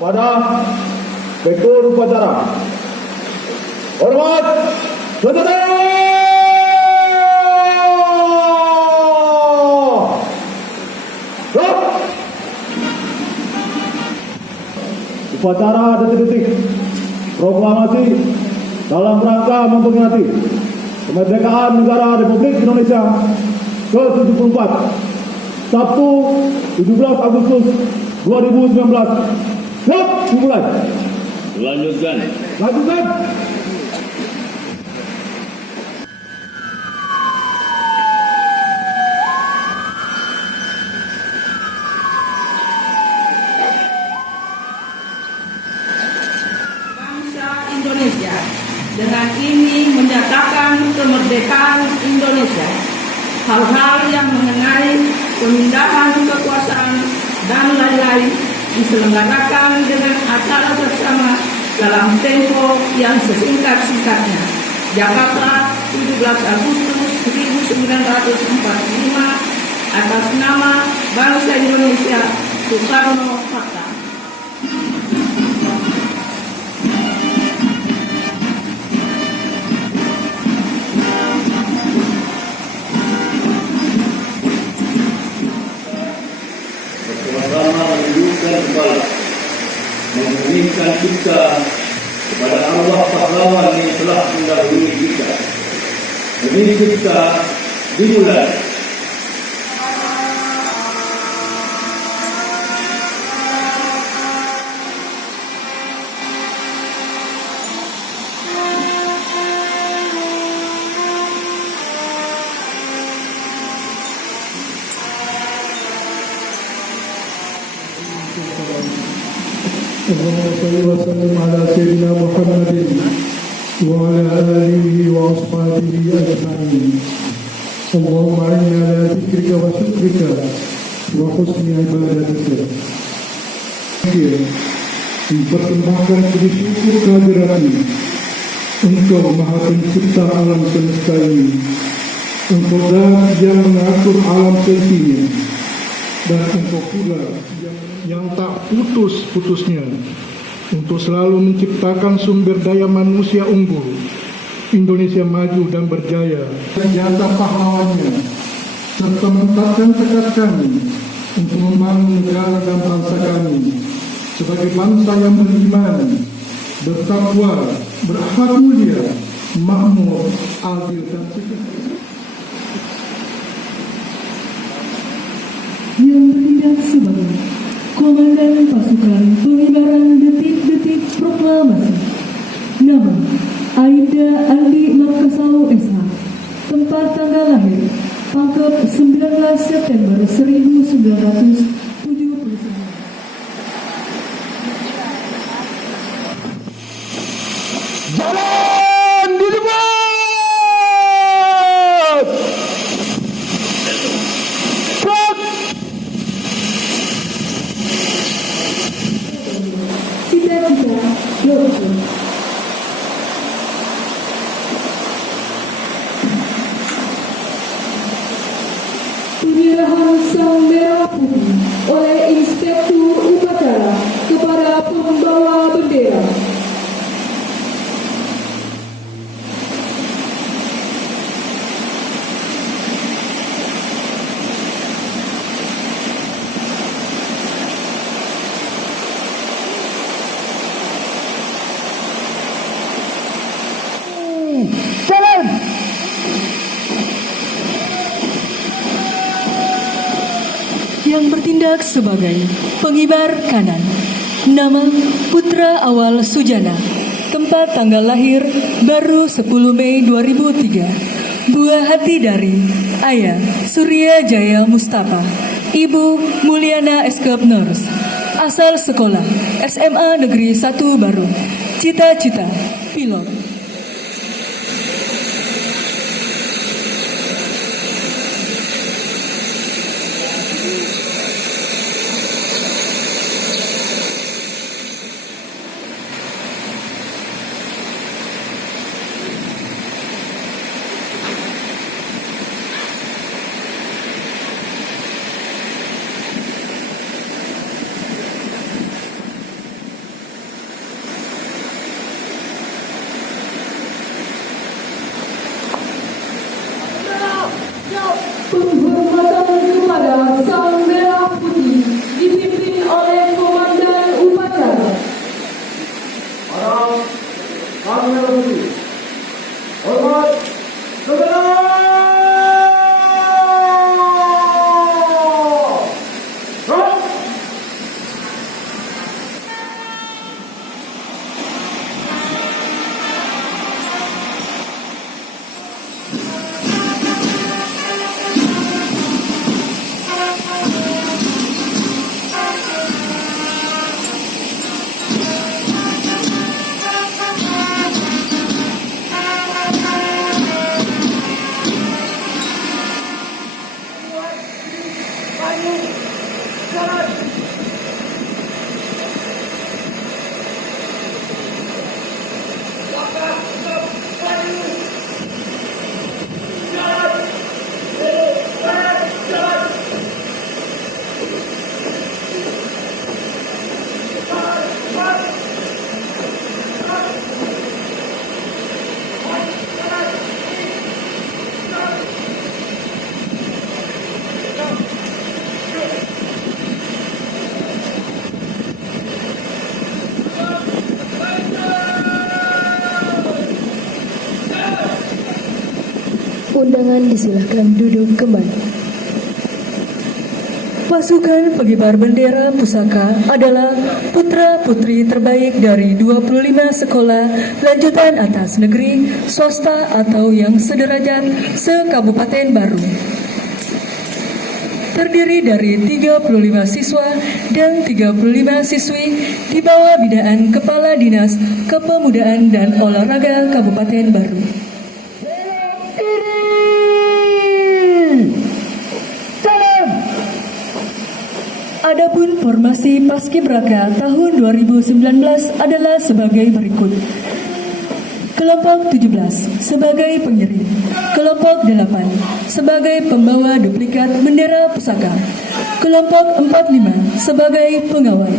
pada rektor upacara. Hormat, saudara. Upacara detik-detik proklamasi dalam rangka memperingati kemerdekaan negara Republik Indonesia ke-74 Sabtu 17 Agustus 2019. Siap, dimulai. Lanjutkan. Indonesia dengan ini menyatakan kemerdekaan Indonesia. Hal-hal yang mengenai pemindahan kekuasaan dan lain-lain diselenggarakan dengan acara bersama dalam tempo yang sesingkat-singkatnya. Jakarta, 17 Agustus 1945, atas nama bangsa Indonesia, Soekarno-Hatta. Bersama-sama menundukkan kepala, memohonkan kita kepada Allah pahlawan yang telah mendahului kita. Demi kita dimulai. اللهم صل وسلم على سيدنا محمد وعلى آله وأصحابه أجمعين. اللهم أعنا على ذكرك وشكرك وحسن عبادتك. Dipersembahkan puji syukur kehadiran Engkau Maha Pencipta alam semesta ini. Engkau Zat yang mengatur alam semestinya, dan Engkau pula yang tak putus-putusnya untuk selalu menciptakan sumber daya manusia unggul, Indonesia maju dan berjaya. Jasa pahlawannya serta menetapkan tekad kami untuk membangun negara dan bangsa kami sebagai bangsa yang beriman, bertakwa, berakhlak mulia, makmur, adil dan sejahtera. Yang bertindak sebagai Komandan Pasukan Pengibaran Detik-Detik Proklamasi. Nama Aida Aldi Makassau SH. Tempat tanggal lahir Pangkep 19 September 1979. Jalan dibuat. Cita-cita Yogi. Penyerahan sang merah putih oleh Inspektur Upacara kepada pembawa bendera. Jalan. Yang bertindak sebagai pengibar kanan. Nama Putra Awal Sujana. Tempat tanggal lahir baru 10 Mei 2003. Buah hati dari Ayah Surya Jaya Mustafa, Ibu Mulyana Eskep Nurs. Asal sekolah SMA Negeri 1 Baru. Cita-cita pilot. undangan disilahkan duduk kembali. Pasukan pengibar bendera pusaka adalah putra-putri terbaik dari 25 sekolah lanjutan atas negeri, swasta atau yang sederajat se-Kabupaten Baru. Terdiri dari 35 siswa dan 35 siswi di bawah binaan Kepala Dinas Kepemudaan dan Olahraga Kabupaten Baru. Adapun formasi Paskibraka tahun 2019 adalah sebagai berikut. Kelompok 17 sebagai pengirim, kelompok 8 sebagai pembawa duplikat bendera pusaka, kelompok 45 sebagai pengawal.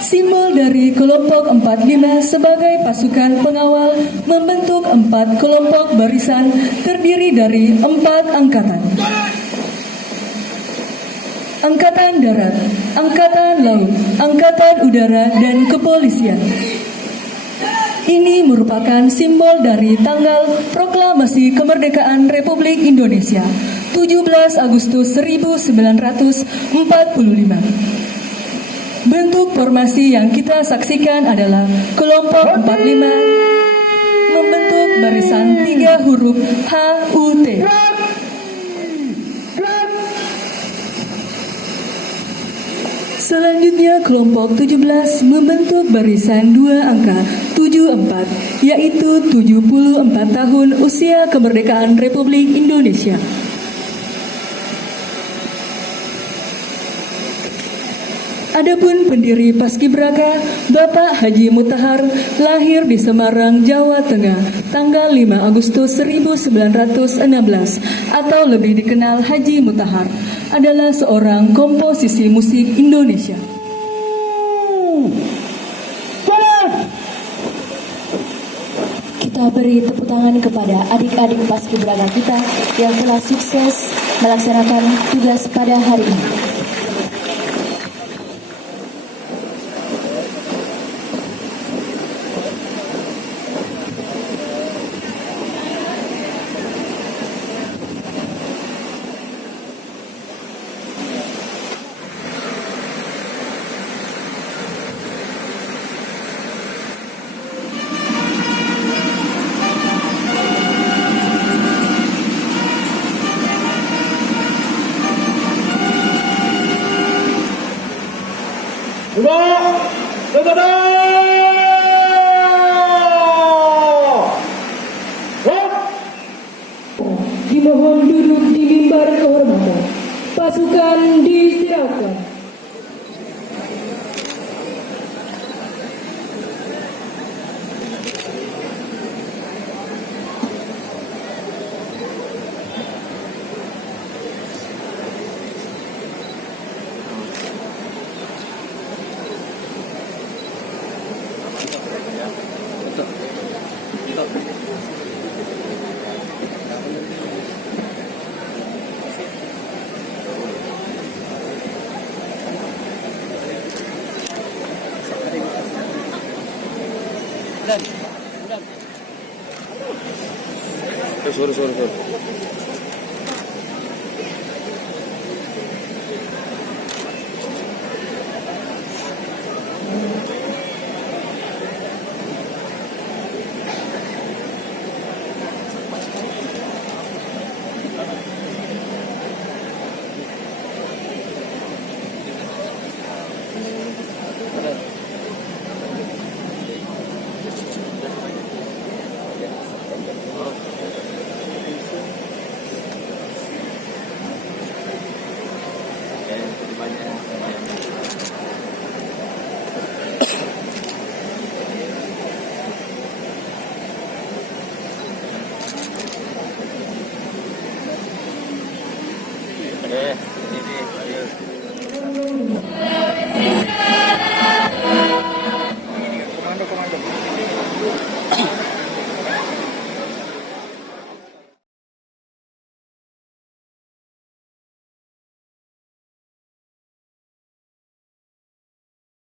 Simbol dari kelompok 45 sebagai pasukan pengawal membentuk 4 kelompok barisan terdiri dari 4 angkatan. Angkatan Darat, Angkatan Laut, Angkatan Udara, dan Kepolisian. Ini merupakan simbol dari tanggal Proklamasi Kemerdekaan Republik Indonesia 17 Agustus 1945. Bentuk formasi yang kita saksikan adalah kelompok 45 membentuk barisan 3 huruf HUT. Selanjutnya kelompok 17 membentuk barisan 2 angka 74, yaitu 74 tahun usia kemerdekaan Republik Indonesia. Adapun pendiri Paskibraka, Bapak Haji Mutahar, lahir di Semarang, Jawa Tengah, tanggal 5 Agustus 1916, atau lebih dikenal Haji Mutahar, adalah seorang komposisi musik Indonesia. Kita beri tepuk tangan kepada adik-adik Paskibraka kita yang telah sukses melaksanakan tugas pada hari ini. Dimohon duduk di mimbar kehormatan. Pasukan diistirahatkan. Sorry.